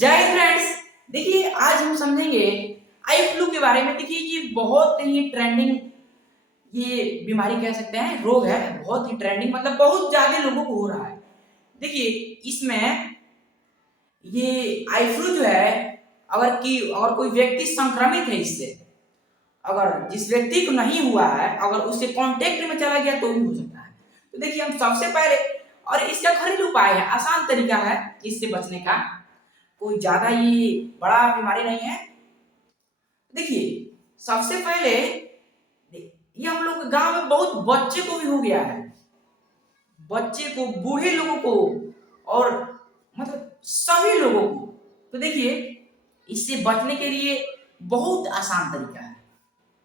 जय हिंद फ्रेंड्स। देखिए आज हम समझेंगे आई फ्लू के बारे में। देखिए ये बहुत ही ट्रेंडिंग ये बीमारी कह सकते हैं, रोग है, बहुत ही ट्रेंडिंग, मतलब बहुत ज्यादा लोगों को हो रहा है। देखिए इसमें ये आई फ्लू जो है, अगर कोई व्यक्ति संक्रमित है इससे, अगर जिस व्यक्ति को नहीं हुआ है अगर उससे कांटेक्ट में चला गया तो भी हो सकता है। तो देखिए हम सबसे पहले, और इसका घरेलू उपाय है, आसान तरीका है इससे बचने का, कोई ज्यादा ये बड़ा बीमारी नहीं है। देखिए सबसे पहले ये हम लोग गांव में बहुत बच्चे को भी हो गया है, बच्चे को, बूढ़े लोगों को, और मतलब सभी लोगों को। तो देखिए इससे बचने के लिए बहुत आसान तरीका है,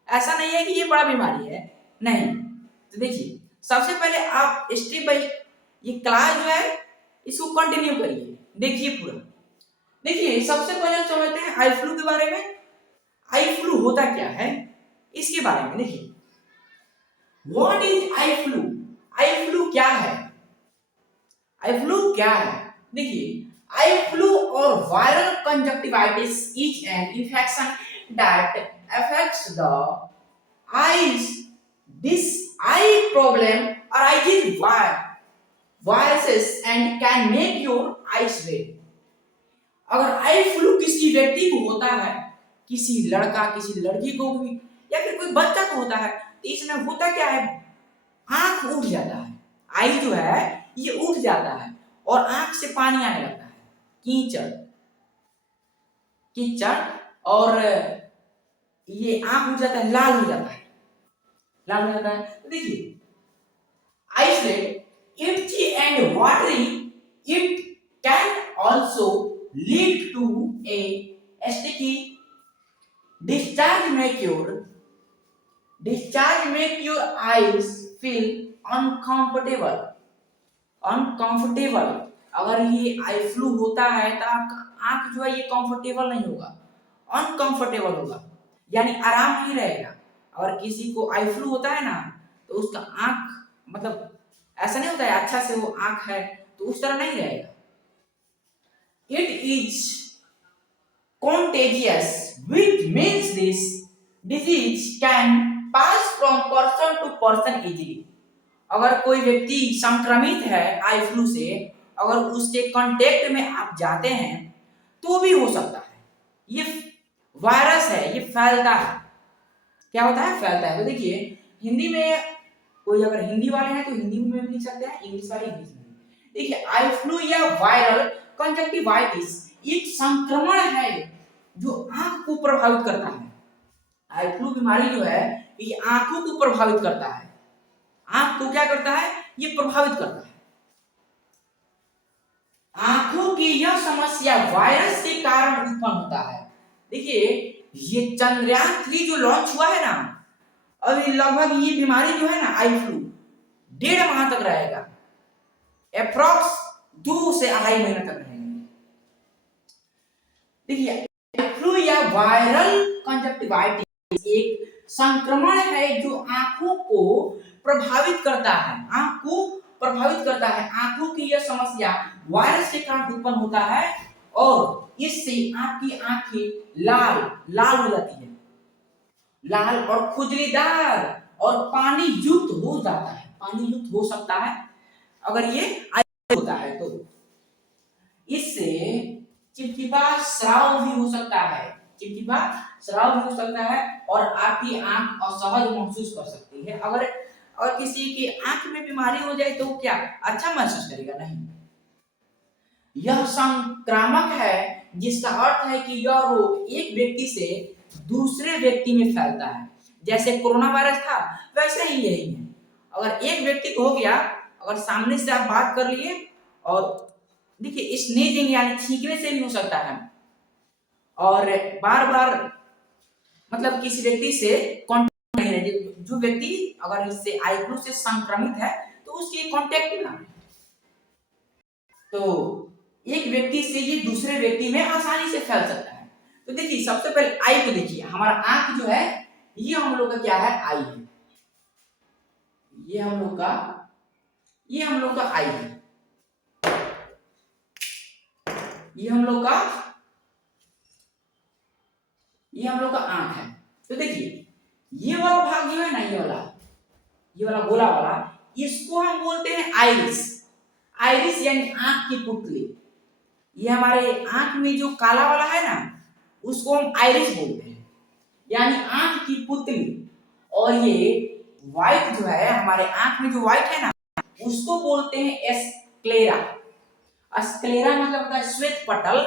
ऐसा नहीं है कि ये बड़ा बीमारी है, नहीं। तो देखिए सबसे पहले आप स्टेप बाय ये क्लास जो है इसको कंटिन्यू करिए, देखिए पूरा। देखिए सबसे पहले समझते हैं आई फ्लू के बारे में। आई फ्लू होता क्या है इसके बारे में देखिए। What is eye flu? Eye flu क्या है? आई फ्लू क्या है? देखिए आई फ्लू और viral conjunctivitis is an infection that affects the eyes. This I problem arises viruses and can make your eyes red। अगर आई फ्लू किसी व्यक्ति को होता है, किसी लड़का किसी लड़की को भी, या फिर कोई बच्चा को होता है, तो इसमें होता क्या है, आंख उठ जाता है, आई जो है ये उठ जाता है और आंख से पानी आने लगता है, कीचड़ कीचड़, और ये आंख उठ जाता है, लाल हो जाता है, लाल हो जाता है। तो देखिए eyes red, itchy and watery, it can also lead to a sticky discharge make your eyes feel uncomfortable। अगर ये आई फ्लू होता है तो आपका आंख जो है ये कंफर्टेबल नहीं होगा, अनकंफर्टेबल होगा, यानी आराम नहीं रहेगा। और किसी को आई फ्लू होता है ना तो उसका आंख मतलब ऐसा नहीं होता है अच्छा से वो आंख है तो उस तरह नहीं रहेगा। It is contagious, which means this disease can pass from person to person easily। अगर कोई व्यक्ति संक्रमित है आई फ्लू से, अगर उसके कांटेक्ट में आप जाते हैं तो भी हो सकता है। ये वायरस है, ये फैलता है। क्या होता है? फैलता है। तो देखिए हिंदी में कोई अगर हिंदी वाले हैं तो हिंदी में भी लिख सकते हैं, इंग्लिश वाले इंग्लिश में। देखिए आई फ्लू या वायरल कंजक्टिवाइटिस एक संक्रमण है जो आंख को प्रभावित करता है। आई फ्लू बीमारी जो है ये आंखों को प्रभावित करता है। आंख को क्या करता है? ये प्रभावित करता है। आंखों की यह समस्या वायरस के कारण उत्पन्न होता है। देखिए ये चंद्रयान 3 जो लॉन्च हुआ है ना, अभी लगभग ये बीमारी जो है ना आई फ्लू 1.5 माह तक रहेगा, अप्रॉक्स 2 से 2.5 महीने तक रहेगा। देखिए फ्लू या वायरल कंजक्टिवाइटिस एक संक्रमण है जो आंखों को प्रभावित करता है, आंख को प्रभावित करता है। आंखों की यह समस्या वायरस के कारण उत्पन्न होता है और इससे आपकी आंखें लाल लाल हो जाती है, लाल और खुजलीदार और पानी युक्त हो जाता है, पानी युक्त हो सकता है अगर ये होता है तो। इससे चिपचिपा स्राव भी हो सकता है, चिपचिपा स्राव भी हो सकता है और आपकी आंख असहज महसूस कर सकती है। अगर किसी की आंख में बीमारी हो जाए तो क्या अच्छा महसूस करेगा? नहीं। यह संक्रामक है जिसका अर्थ है कि यह रोग एक व्यक्ति से दूसरे व्यक्ति में फैलता है। जैसे कोरोना वायरस था वैसे ही यही है। अगर एक व्यक्ति को हो गया, अगर सामने से आप बात कर लिए, और देखिए स्नीजिंग यानी छींकने से भी हो सकता है, और बार बार मतलब किसी व्यक्ति से कांटेक्ट नहीं रहे, जो व्यक्ति अगर इससे आई फ्लू से संक्रमित है तो उसके कांटेक्ट ना, तो एक व्यक्ति से ये दूसरे व्यक्ति में आसानी से फैल सकता है। तो देखिए सबसे पहले आई को देखिए, हमारा आंख जो है ये हम लोग का क्या है? आई है। ये हम लोग का आई है, ये हम लोग का ये हम लोग का आंख है। तो देखिए ये वाला भाग जो है ना, ये वाला गोला वाला, इसको हम बोलते हैं आइरिस। आइरिस यानी आंख की पुतली। ये हमारे आंख में जो काला वाला है ना, उसको हम आइरिस बोलते हैं, यानी आंख की पुतली। और ये व्हाइट जो है, हमारे आंख में जो व्हाइट है ना, उसको बोलते हैं एस्क्लेरा। एस्क्लेरा मतलब होता है श्वेत पटल,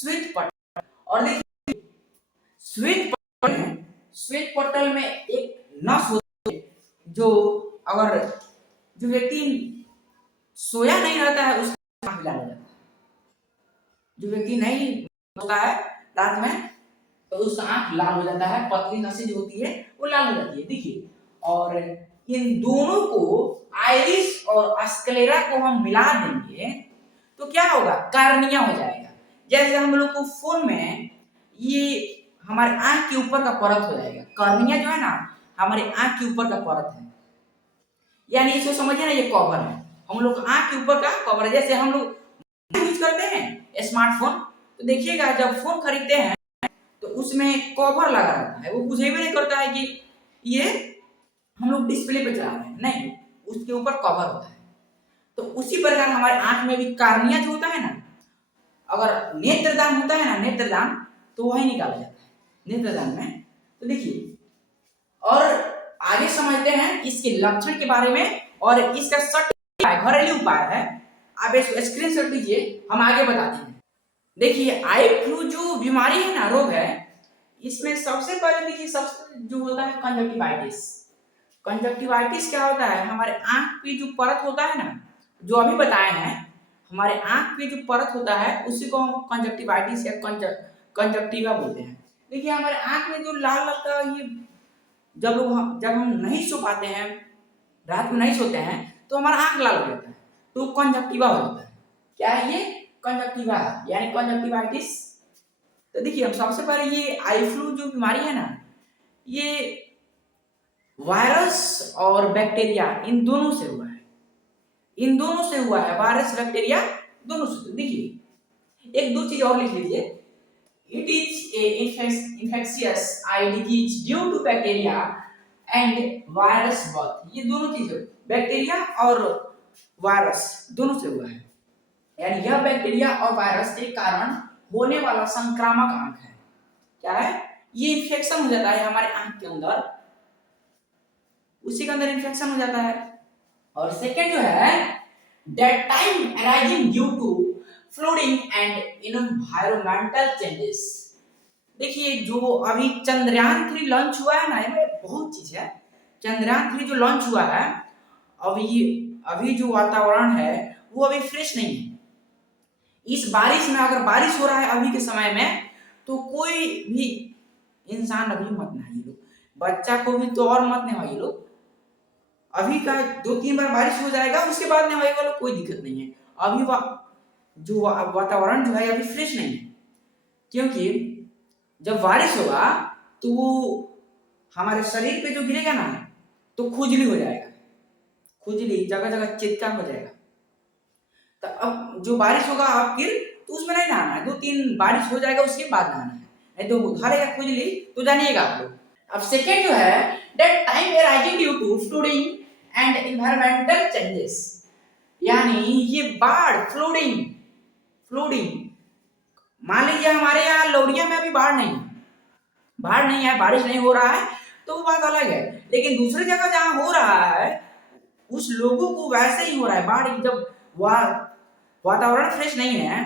श्वेत पटल। और देखिए श्वेत पटल में, श्वेत पटल में एक नस होती है, जो अगर जो व्यक्ति सोया नहीं रहता है उसका आंख लाल हो जाता है। जो व्यक्ति नहीं सोता है रात में तो उसका आंख लाल हो जाता है, पतली नसें जो होती है वो लाल हो जाती है। देखिए, और इन दोनों को, आइरिस और स्क्लेरा को हम मिला देंगे तो क्या होगा, कार्निया हो जाएगा। जैसे हम लोग को फोन में ये हमारे आंख के ऊपर का परत हो जाएगा। कार्निया जो है ना, हमारे आंख के ऊपर का परत है, यानी इसको समझिए ना, ये कवर है, हम लोग आंख के ऊपर का कवर है। जैसे हम लोग यूज करते हैं स्मार्टफोन, तो देखिएगा जब फोन खरीदते हैं तो उसमें कवर लगा रहता है, वो कुछ भी नहीं करता है कि ये हम लोग डिस्प्ले पे चला रहे हैं, नहीं, उसके ऊपर कवर होता है। तो उसी प्रकार हमारे आंख में भी कार्निया जो होता है ना, अगर नेत्रदान होता है ना, नेत्रदान, तो वही निकाला जाता है नेत्रदान में। तो देखिए, और आगे समझते हैं इसके लक्षण के बारे में, और इसका सटीक घरेलू उपाय है। आप इसको स्क्रीनशॉट लीजिए, हम आगे बताते हैं। देखिए आई फ्लू जो बीमारी है ना, रोग है, इसमें सबसे पहले देखिए सबसे जो होता है कंजक्टिवाइटिस। कंजक्टिवाइटिस क्या होता है, हमारे आंख पे जो परत होता है ना, जो अभी बताए हैं, हमारे आंख पे जो परत होता है उसी को हम कंजक्टिवाइटिस या कंजक्टिवा बोलते हैं। देखिए हमारे आंख में जो लाल लाल का ये, जब हम नहीं सो पाते हैं, रात में नहीं सोते हैं, तो हमारा आंख लाल हो जाता है, तो कंजक्टिवा हो जाता है। क्या है ये, कंजक्टिवा यानी कंजक्टिवाइटिस। तो देखिए हम सबसे पहले ये आई फ्लू जो बीमारी है ना, ये वायरस और बैक्टीरिया इन दोनों से हुआ है, इन दोनों से हुआ है, वायरस बैक्टीरिया दोनों से। देखिए एक दो चीज और लिख लीजिए, it is a infectious eye disease due to bacteria and virus both। ये दोनों चीजें, बैक्टीरिया और वायरस दोनों से हुआ है, यानी यह बैक्टीरिया और वायरस के कारण होने वाला संक्रामक आंख है। क्या है, ये इन्फेक्शन हो जाता है हमारे आंख के अंदर, उसी के अंदर इन्फेक्शन हो जाता है। और सेकेंड जो है, that time arising due to flooding and environmental changes। देखिए जो अभी चंद्रयान 3 लॉन्च हुआ है ना, इसमें बहुत चीज है। चंद्रयान 3 जो लॉन्च हुआ है, अभी अभी जो वातावरण है वो अभी फ्रेश नहीं है। इस बारिश में अगर बारिश हो रहा है अभी के समय में, तो कोई भी इंसान अभी मत नहाइए लोग, बच्चा को भी तो और मत नहाइए लोग। अभी का 2-3 बार बारिश हो जाएगा, उसके बाद नहाइएगा लोग, कोई दिक्कत नहीं है। अभी जो वातावरण जो है अभी फ्रेश नहीं है, क्योंकि जब बारिश होगा तो वो हमारे शरीर पे जो गिरेगा ना, तो खुजली हो जाएगा, खुजली जगह जगह चित्का हो जाएगा। तो अब जो बारिश होगा अब फिर, तो उसमें नहीं नहाना है, 2-3 बारिश हो जाएगा उसके बाद नहाना है, नहीं तो उधारेगा खुजली तो जानिएगा आप लोग। अब सेकेंड जो है, that time arising due to flooding and environmental changes, यानी ये बाढ़, फ्लोडिंग, फ्लोडिंग, मान लीजिए हमारे यहाँ लौरिया में अभी बाढ़ नहीं है, बारिश नहीं हो रहा है, तो वो बात अलग है। लेकिन दूसरी जगह जहाँ हो रहा है, उस लोगों को वैसे ही हो रहा है बाढ़। जब वातावरण फ्रेश नहीं है,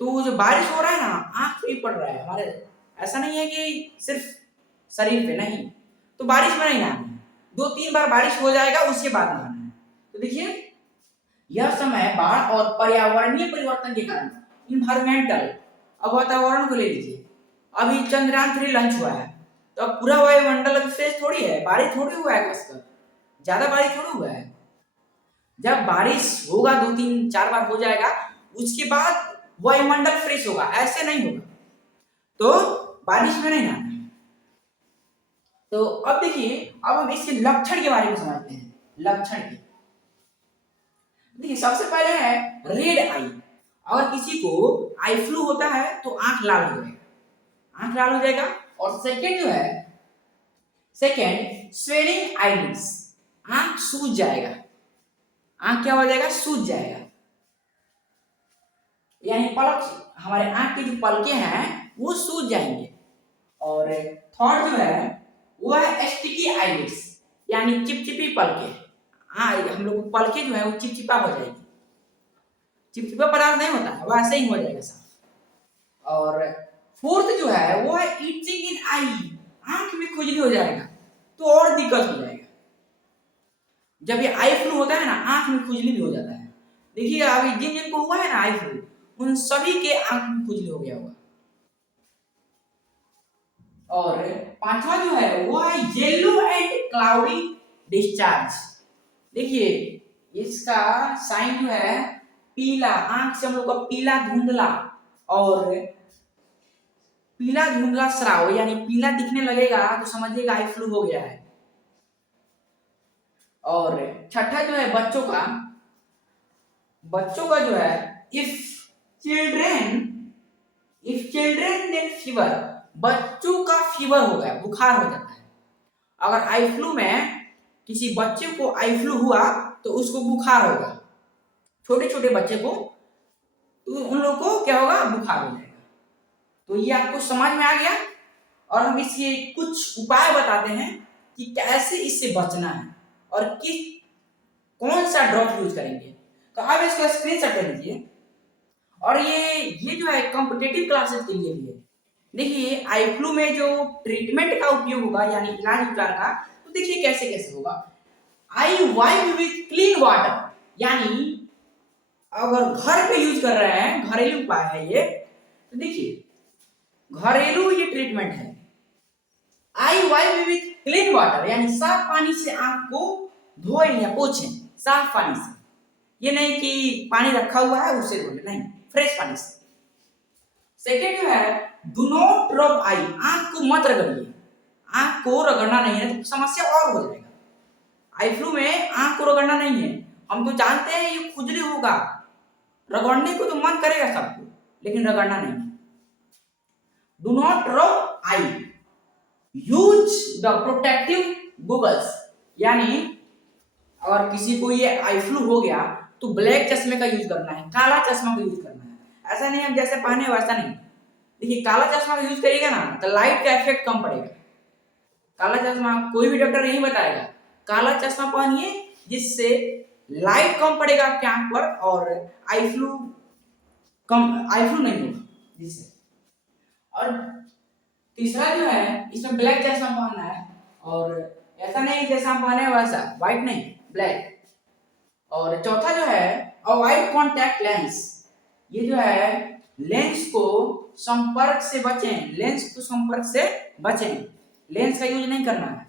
तो जो बारिश हो रहा है ना, आंख पे पड़ रहा है हमारे। ऐसा नहीं है कि सिर्फ शरीर पे, नहीं, तो बारिश में नहीं नहाना है, 2-3 बार बारिश हो जाएगा उसके बाद नहाना है। तो देखिए यह समय बाढ़ और पर्यावरणीय परिवर्तन के कारण, इन्वायरमेंटल, अब वातावरण को ले लीजिए, अभी चंद्रयान 3 लॉन्च हुआ है, तो अब पूरा वायुमंडल अभी फ्रेश थोड़ी है, बारिश थोड़ी हुआ है, खासकर ज्यादा बारिश थोड़ी हुआ है। जब बारिश होगा 2-3-4 बार हो जाएगा, उसके बाद वायुमंडल फ्रेश होगा, ऐसे नहीं होगा। तो बारिश में नहीं नहाना है। तो अब देखिए, अब हम इसके लक्षण के बारे में समझते हैं। लक्षण के देखिए, सबसे पहले है रेड आई। अगर किसी को आई फ्लू होता है तो आंख लाल हो जाएगा, आंख लाल हो जाएगा। और सेकेंड जो है, सेकेंड स्वेलिंग आईलिड्स, आंख सूज जाएगा, आंख क्या हो जाएगा, सूज जाएगा, यानी पलक, हमारे आंख की जो पलकें हैं वो सूज जाएंगे। और थर्ड जो है वो है स्टिकी आईलिड्स, यानी चिपचिपी पलकें, हाँ हम लोग पलकें जो है वो चिपचिपा हो जाएगी, चिपचिपा पदार्थ नहीं होता है वैसे ही हो जाएगा साफ। और फोर्थ जो है वो है इचिंग इन आई, आंख में खुजली हो जाएगा तो और दिक्कत हो जाएगा। जब ये आई फ्लू होता है ना, आंख में खुजली भी हो जाता है। देखिएगा अभी जिन जिनको हुआ है ना आई फ्लू, उन सभी के आंख में खुजली हो गया होगा। और पांचवा जो है वो है येलो एंड क्लाउडी डिस्चार्ज। देखिए इसका साइन जो है पीला, आंख से हम लोग का पीला धुंधला और पीला धुंधला स्राव, यानी पीला दिखने लगेगा तो समझिएगा आई फ्लू हो गया है। और छठा जो है बच्चों का जो है इफ चिल्ड्रेन देन फीवर, बच्चों का फीवर हो गया, बुखार हो जाता है। अगर आई फ्लू में किसी बच्चे को आई फ्लू हुआ तो उसको बुखार होगा, छोटे छोटे बच्चे को, तो उन लोगों को क्या होगा, बुखार हो जाएगा। तो ये आपको समझ में आ गया। और हम इसके कुछ उपाय बताते हैं कि कैसे इससे बचना है और कौन सा ड्रॉप यूज करेंगे। तो आप इसका स्क्रीनशॉट ले लीजिए। और ये जो है कॉम्पिटिटिव क्लासेस के लिए भी है। देखिए आई फ्लू में जो ट्रीटमेंट का उपयोग होगा, यानी इलाज उपचार का, तो देखिए कैसे कैसे होगा। आई वाइप विथ क्लीन वाटर, यानी अगर घर पे यूज कर रहे हैं, घरेलू उपाय है ये, तो देखिए घरेलू ये ट्रीटमेंट है। आई वाइप विथ क्लीन वाटर, यानी साफ पानी से आंख को धोए या पोछें, साफ पानी से, ये नहीं कि पानी रखा हुआ है उससे धोए, नहीं, फ्रेश पानी से। सेकेंड जो है डू नॉट रब आई, आंख को मत रगड़िए, आंख को रगड़ना नहीं है तो समस्या और हो जाएगा। आई फ्लू में आंख को रगड़ना नहीं है, हम तो जानते हैं ये खुजली होगा, रगड़ने को तो मन करेगा सबको, लेकिन रगड़ना नहीं है। डू नॉट रब आई, यूज द प्रोटेक्टिव गूगल्स, यानी अगर किसी को ये आई फ्लू हो गया तो ब्लैक चश्मे का यूज करना है, काला चश्मा का यूज करना है। ऐसा नहीं हम जैसे पहने वैसा नहीं। देखिए काला चश्मा का यूज करिएगा ना तो लाइट का इफेक्ट कम पड़ेगा। काला चश्मा कोई भी डॉक्टर नहीं बताएगा, काला चश्मा पहनिए जिससे लाइट कम पड़ेगा आपकी आंख पर और आई फ्लू नहीं होगा जिससे। और तीसरा जो है इसमें ब्लैक चश्मा पहनना है, और ऐसा नहीं जैसा हम पहने वैसा, व्हाइट नहीं ब्लैक। और चौथा जो है अवॉइड कॉन्टैक्ट लेंस, ये जो है लेंस को संपर्क से बचें, लेंस को संपर्क से बचें, लेंस का यूज नहीं करना है।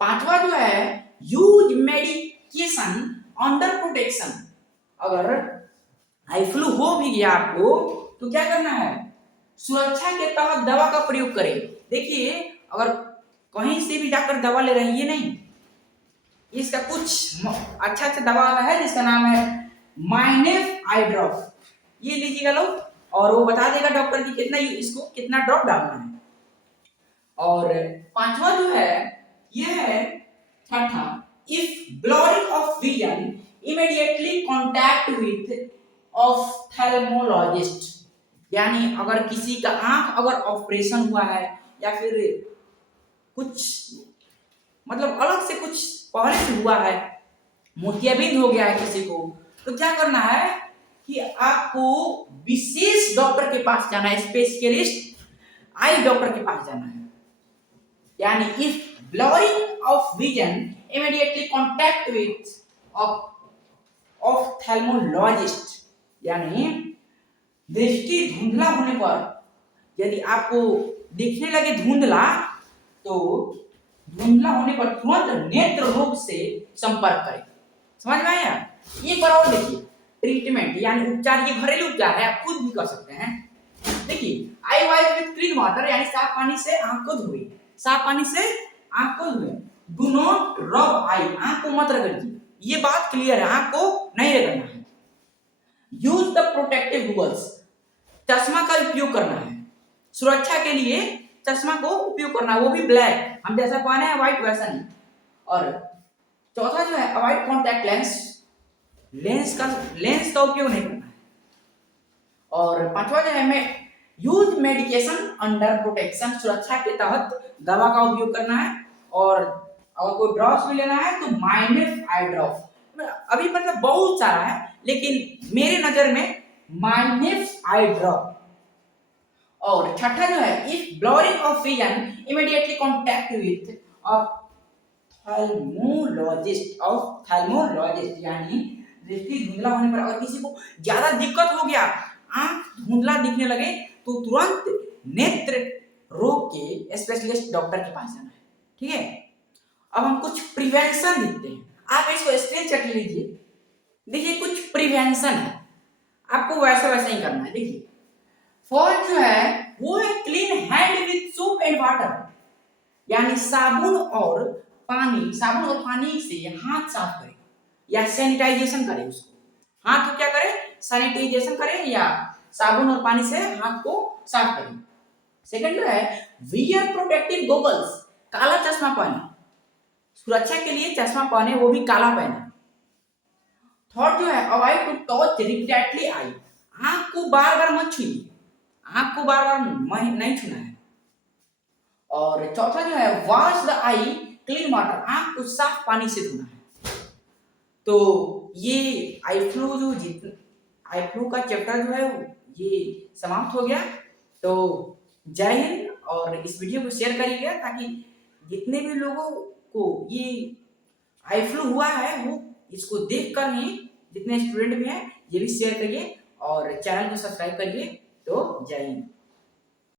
पांचवा जो है यूज मेडिकेशन अंडर प्रोटेक्शन, अगर आई फ्लू हो भी गया आपको तो क्या करना है, सुरक्षा के तहत दवा का प्रयोग करें। देखिए अगर कहीं से भी जाकर दवा ले रहे हैं ये नहीं, इसका कुछ अच्छा दवा है जिसका नाम है माइनेफ आई ड्रॉप, ये लीजिएगा लोग, और वो बता देगा डॉक्टर की कितना इसको कितना ड्रॉप डालना है। और पांचवा जो है ये है छठा, if blurring of vision immediately contact with ophthalmologist, यानी अगर किसी का आंख अगर ऑपरेशन हुआ है या फिर कुछ मतलब अलग से कुछ पहले से हुआ है, मोतियाबिंद हो गया है किसी को, तो क्या करना है कि आपको विशेष डॉक्टर के पास जाना है, स्पेशलिस्ट आई डॉक्टर के पास जाना है। यानी if blurring of vision immediately contact with ophthalmologist, यानी दृष्टि धुंधला होने पर यदि आपको दिखने लगे धुंधला, तो धुंधला होने पर तुरंत नेत्र रोग से संपर्क करें। समझ में आया? एक बार और देखिए, ट्रीटमेंट यानी उपचार, ये घरेलू उपचार है, आप खुद भी कर सकते हैं। देखिए आई वाइप विथ क्लीन वाटर, यानी साफ पानी से आंख को धोइए, साफ पानी से आंख को धोइए। डू नॉट रब आई, आंख को मत रगड़िए, ये बात क्लियर है, आंख को नहीं रगड़ना है। यूज द प्रोटेक्टिव गूगल्स, चश्मा का उपयोग करना है, सुरक्षा के लिए चश्मा को उपयोग करना, वो भी ब्लैक, हम जैसा पहने हैं व्हाइट वैसा नहीं। और चौथा जो है अवॉइड कॉन्टैक्ट लेंस, लेंस का उपयोग नहीं करना है। और पांचवा जो है मैं यूज मेडिकेशन अंडर प्रोटेक्शन, सुरक्षा के तहत दवा का उपयोग करना है। और अगर कोई ड्रॉप्स भी लेना है तो माइनस आई ड्रॉप, अभी मतलब बहुत सारा है लेकिन मेरे नजर में माइनस आई ड्रॉप। और छठा जो है if blurring of vision immediately contact with ophthalmologist यानी दृष्टि धुंधला होने पर अगर किसी को ज्यादा दिक्कत हो गया, आंख धुंधला दिखने लगे, तो तुरंत नेत्र रोग के स्पेशलिस्ट डॉक्टर के पास जाना है। ठीक है, अब हम कुछ प्रिवेंशन देखते हैं, आप इसको स्क्रीनशॉट लीजिए। देखिए कुछ प्रिवेंशन है, आपको वैसा वैसा ही करना है। देखिए फर्स्ट जो है वो है clean hand with soap and water, यानी साबुन और पानी से हाथ साफ करें या सैनिटाइजेशन करें उसको। हाथ को क्या करें, सैनिटाइजेशन करें या साबुन और पानी से हाथ को साफ करें। सेकंड जो है वियर प्रोटेक्टिव गॉगल्स, काला चश्मा पहने, सुरक्षा के लिए चश्मा पहने, वो भी काला पहने। थर्ड जो है अवॉइड टू टच रिपीटेडली आई, आंख को बार बार मत छूइए, आंख को बार बार नहीं छूना है। और चौथा जो है wash the I clean water, आंख को साफ पानी से धोना है। तो ये आई फ्लू का चैप्टर जो है ये समाप्त हो गया। तो जय हिंद, और इस वीडियो को शेयर करिएगा ताकि जितने भी लोगों को ये आई फ्लू हुआ है वो इसको देख कर ही, जितने स्टूडेंट भी हैं ये भी शेयर करिए और चैनल को सब्सक्राइब करिए। तो जय हिंद।